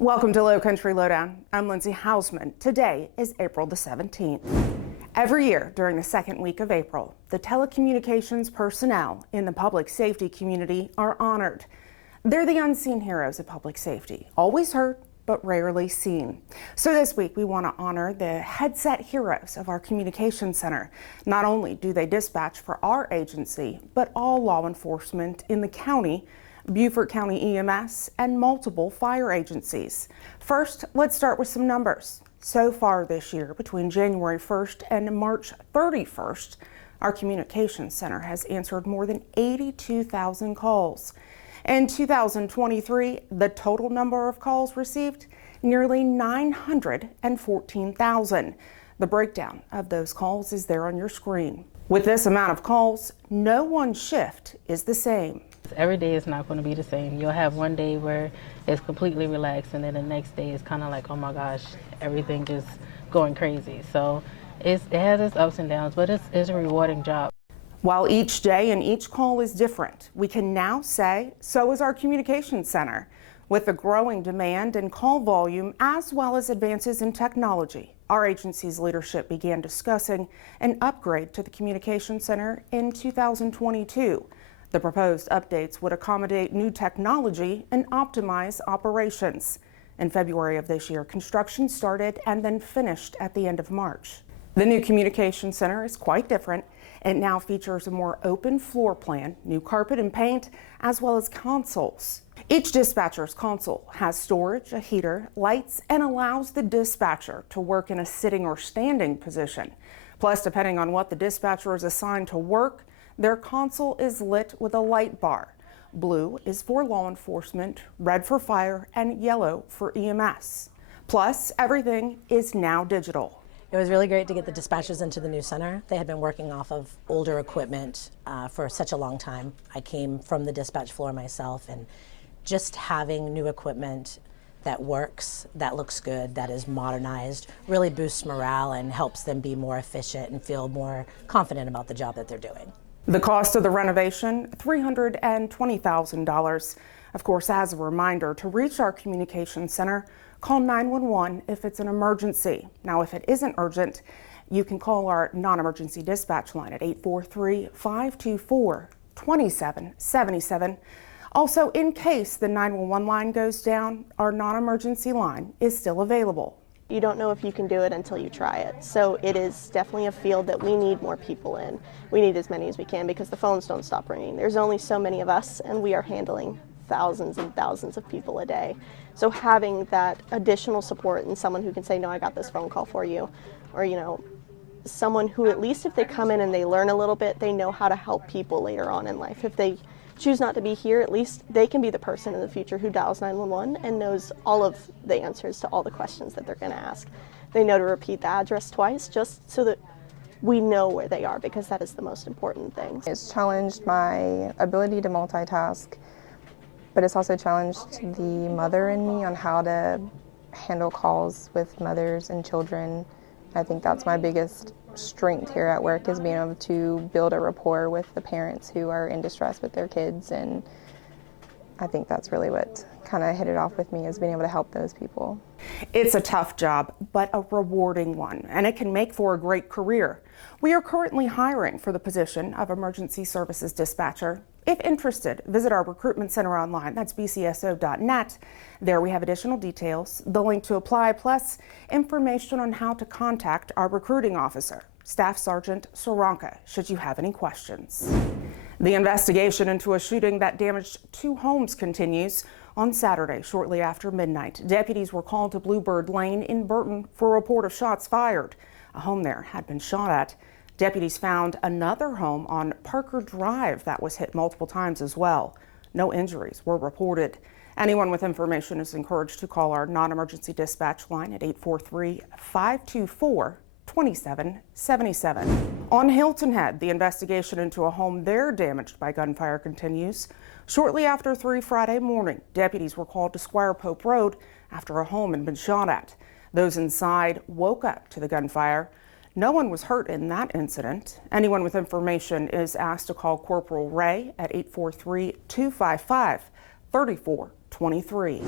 Welcome to Lowcountry Lowdown. I'm Lindsay Hausman. Today is April the 17th. Every year during the second week of April, the telecommunications personnel in the public safety community are honored. They're the unseen heroes of public safety, always heard but rarely seen. So this week we want to honor the headset heroes of our communications center. Not only do they dispatch for our agency, but all law enforcement in the county, Beaufort County EMS, and multiple fire agencies. First, let's start with some numbers. So far this year, between January 1st and March 31st, our communications center has answered more than 82,000 calls. In 2023, the total number of calls received, nearly 914,000. The breakdown of those calls is there on your screen. With this amount of calls, no one shift is the same. Every day is not going to be the same. You'll have one day where it's completely relaxed, and then the next day is kind of like, oh my gosh, everything is going crazy. So it has its ups and downs, but it's a rewarding job. While each day and each call is different, we can now say so is our communications center. With the growing demand and call volume, as well as advances in technology, our agency's leadership began discussing an upgrade to the communications center in 2022. The proposed updates would accommodate new technology and optimize operations. In February of this year, construction started and then finished at the end of March. The new communications center is quite different. It now features a more open floor plan, new carpet and paint, as well as consoles. Each dispatcher's console has storage, a heater, lights, and allows the dispatcher to work in a sitting or standing position. Plus, depending on what the dispatcher is assigned to work, their console is lit with a light bar. Blue is for law enforcement, red for fire, and yellow for EMS. Plus, everything is now digital. It was really great to get the dispatchers into the new center. They had been working off of older equipment for such a long time. I came from the dispatch floor myself, and just having new equipment that works, that looks good, that is modernized, really boosts morale and helps them be more efficient and feel more confident about the job that they're doing. The cost of the renovation, $320,000. Of course, as a reminder, to reach our communications center, call 911 if it's an emergency. Now, if it isn't urgent, you can call our non-emergency dispatch line at 843-524-2777. Also, in case the 911 line goes down, our non-emergency line is still available. You don't know if you can do it until you try it. So it is definitely a field that we need more people in. We need as many as we can because the phones don't stop ringing. There's only so many of us, and we are handling thousands and thousands of people a day. So having that additional support and someone who can say, no, I got this phone call for you, or, someone who, at least if they come in and they learn a little bit, they know how to help people later on in life. If they choose not to be here, at least they can be the person in the future who dials 911 and knows all of the answers to all the questions that they're going to ask. They know to repeat the address twice just so that we know where they are, because that is the most important thing. It's challenged my ability to multitask, but it's also challenged the mother in me on how to handle calls with mothers and children. I think that's my biggest strength here at work, is being able to build a rapport with the parents who are in distress with their kids, and I think that's really what kind of hit it off with me, is being able to help those people. It's a tough job, but a rewarding one, and it can make for a great career. We are currently hiring for the position of emergency services dispatcher. If interested, visit our recruitment center online. That's bcso.net. There we have additional details, the link to apply, plus information on how to contact our recruiting officer, Staff Sergeant Soranka, should you have any questions. The investigation into a shooting that damaged 2 homes continues. On Saturday, shortly after midnight, deputies were called to Bluebird Lane in Burton for a report of shots fired. A home there had been shot at. Deputies found another home on Parker Drive that was hit multiple times as well. No injuries were reported. Anyone with information is encouraged to call our non-emergency dispatch line at 843-524-2777. On Hilton Head, the investigation into a home there damaged by gunfire continues. Shortly after 3 Friday morning, deputies were called to Squire Pope Road after a home had been shot at. Those inside woke up to the gunfire. No one was hurt in that incident. Anyone with information is asked to call Corporal Ray at 843-255 3423.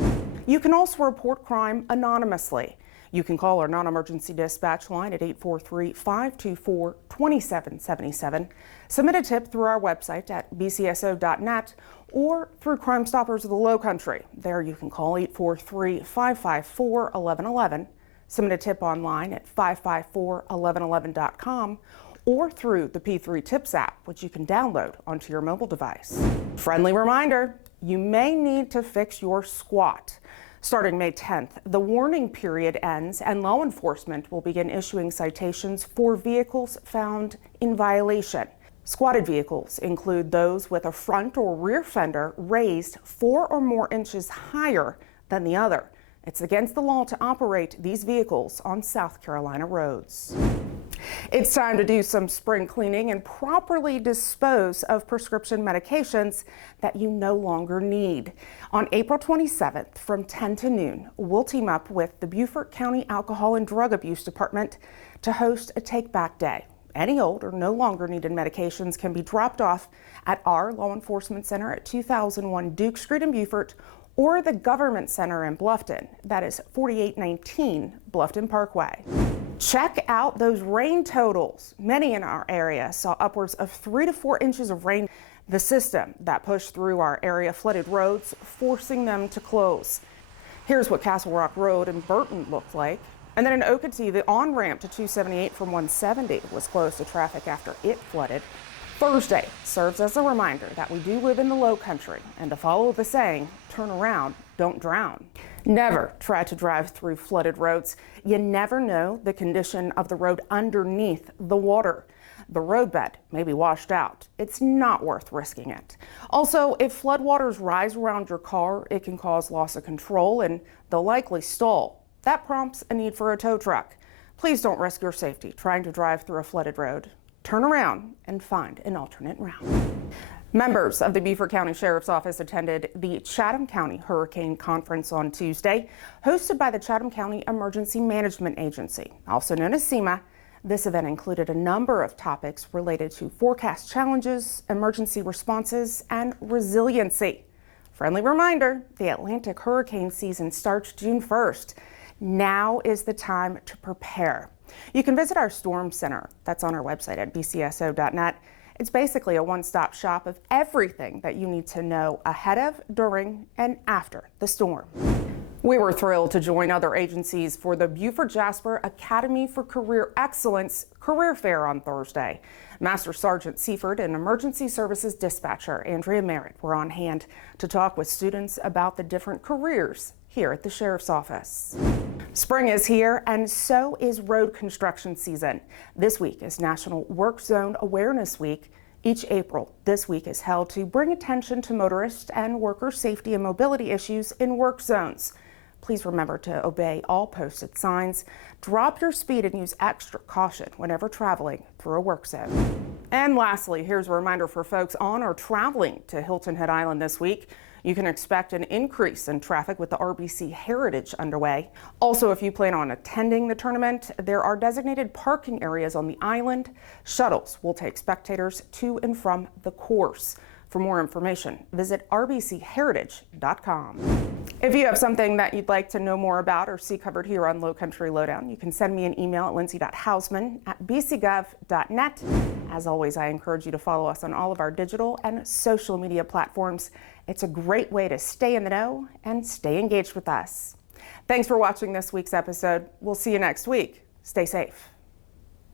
You can also report crime anonymously. You can call our non-emergency dispatch line at 843-524-2777. Submit a tip through our website at bcso.net or through Crime Stoppers of the Lowcountry. There you can call 843-554-1111. Submit a tip online at 554-1111.com or through the P3 Tips app, which you can download onto your mobile device. Friendly reminder, you may need to fix your squat. Starting May 10th, the warning period ends and law enforcement will begin issuing citations for vehicles found in violation. Squatted vehicles include those with a front or rear fender raised 4 or more inches higher than the other. It's against the law to operate these vehicles on South Carolina roads. It's time to do some spring cleaning and properly dispose of prescription medications that you no longer need. On April 27th from 10 to noon, we'll team up with the Beaufort County Alcohol and Drug Abuse Department to host a Take Back Day. Any old or no longer needed medications can be dropped off at our law enforcement center at 2001 Duke Street in Beaufort or the Government Center in Bluffton. That is 4819 Bluffton Parkway. Check out those rain totals. Many in our area saw upwards of 3 to 4 inches of rain. The system that pushed through our area flooded roads, forcing them to close. Here's what Castle Rock Road in Burton looked like. And then in Okatee, the on-ramp to 278 from 170 was closed to traffic after it flooded. Thursday serves as a reminder that we do live in the low country, and to follow the saying, turn around, don't drown. Never try to drive through flooded roads. You never know the condition of the road underneath the water. The roadbed may be washed out. It's not worth risking it. Also, if floodwaters rise around your car, it can cause loss of control and they'll likely stall. That prompts a need for a tow truck. Please don't risk your safety trying to drive through a flooded road. Turn around and find an alternate route. Members of the Beaufort County Sheriff's Office attended the Chatham County Hurricane Conference on Tuesday, hosted by the Chatham County Emergency Management Agency, also known as CEMA. This event included a number of topics related to forecast challenges, emergency responses, and resiliency. Friendly reminder, the Atlantic hurricane season starts June 1st. Now is the time to prepare. You can visit our Storm Center. That's on our website at bcso.net. It's basically a one-stop shop of everything that you need to know ahead of, during, and after the storm. We were thrilled to join other agencies for the Beaufort Jasper Academy for Career Excellence Career Fair on Thursday. Master Sergeant Seaford and Emergency Services Dispatcher Andrea Merritt were on hand to talk with students about the different careers here at the Sheriff's Office. Spring is here, and so is road construction season. This week is National Work Zone Awareness Week. Each April, this week is held to bring attention to motorist and worker safety and mobility issues in work zones. Please remember to obey all posted signs, drop your speed, and use extra caution whenever traveling through a work zone. And lastly, here's a reminder for folks on or traveling to Hilton Head Island this week. You can expect an increase in traffic with the RBC Heritage underway. Also, if you plan on attending the tournament, there are designated parking areas on the island. Shuttles will take spectators to and from the course. For more information, visit rbcheritage.com. If you have something that you'd like to know more about or see covered here on Lowcountry Lowdown, you can send me an email at lindsay.hausman@bcgov.net. As always, I encourage you to follow us on all of our digital and social media platforms. It's a great way to stay in the know and stay engaged with us. Thanks for watching this week's episode. We'll see you next week. Stay safe.